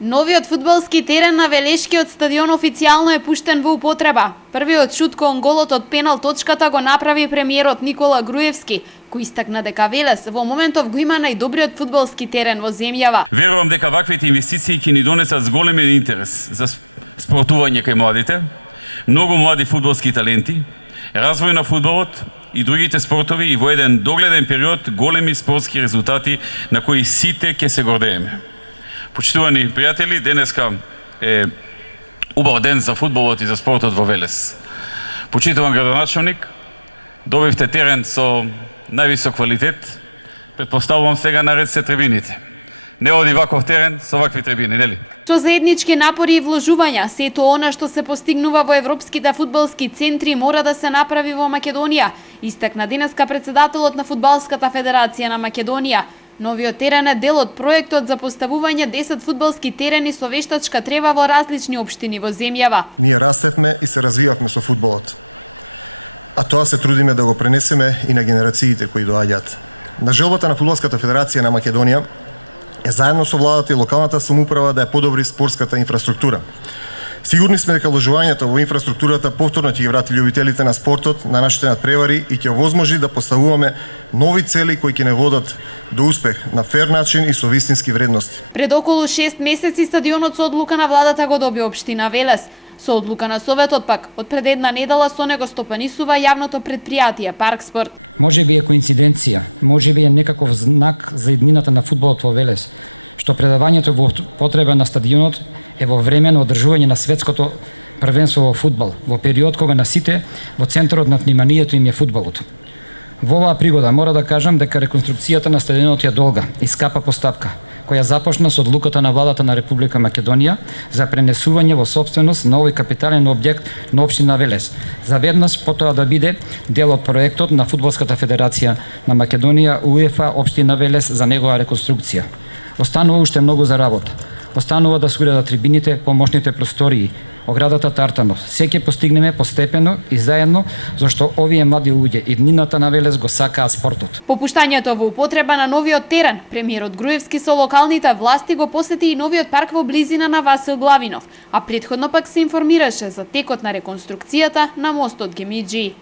Новиот фудбалски терен на Велешкиот стадион официјално е пуштен во употреба. Првиот шут кон голот од пенал точката го направи премиерот Никола Груевски, кој истакна дека Велес во моментов го има најдобриот фудбалски терен во земјава. Верувам дека ваквите инвестиции ќе ни донесат зголемен интерес за спортување кај младите, многу млади фудбалски таленти, развој на фудбалот и другите спортови и во еден догледен период големи спортски резултати на кои сите ќе се гордееме. Почитувани пријатели, денеска е убав ден за фудбалот и за спортот во Велес. Почитуван градоначалник, добивте терен со највисок квалитет. Предпоставувам сега наред се трибините. Не оди ваков терен со вакви трибини, нели? Со заеднички напори и вложувања, сето она што се постигнува во европските фудбалски центри мора да се направи во Македонија, истакна денеска председателот на Фудбалската федерација на Македонија. Новиот терен е дел од проектот за поставување 10 фудбалски терени со вештачка трева во различни општини во земјава. Ние растевме и се развивавме со фудбалот. А тоа се трудиме да го пренесеме и на генерациите кои доаѓаат. На желбата на Фудбалската федерација на Македонија е заедно со владата и локалната самоуправа да ја подобри спортската инфраструктура. Сигурни сме дека вложувањето во инфраструктурата повторно ќе ги врати љубителите на спортот на нашите надпревари и ќе овозможи да поставуваме нови цели кои ќе не водат до успех на фер начин и со вистински вредности. Пред околу 6 месеци стадионот со одлука на владата го доби општина Велес. Со одлука на Советот пак, од пред една недела со него стопанисува јавното предпријатие Парк Спорт. Може би е коинциденција, може би е некаков знак за иднината на фудбалот во Велес, што предавањето во потреба на стадионот е во време на одржување на светското првенство во фудбал, во период кога на сите во центарот на вниманието им е фудбалот. Во оваа пригода мора да кажам дека реконструкцијата на стадионот е долга и скапа постапка, која започна со одлуката на владата на Република Македонија за пренесување во собственост на овој капитален објект на општина Велес, за веднаш потоа да биде дел од проектот на Фудбалската федерација на Македонија УЕФА општина Велес за негова реконструкција. Останува уште многу за работа. Останува да се уредат трибините, помошните простории, оградата Тартанов. Се ќе постигнеме постепено и заедно, зашто овие млади луѓе и днината на Велес го сакаат спортот. По пуштањето во употреба на новиот терен, премиерот Груевски со локалните власти го посети и новиот парк во близина на Васил Главинов, а претходно пак се информираше за текот на реконструкцијата на мостот Гемиџи.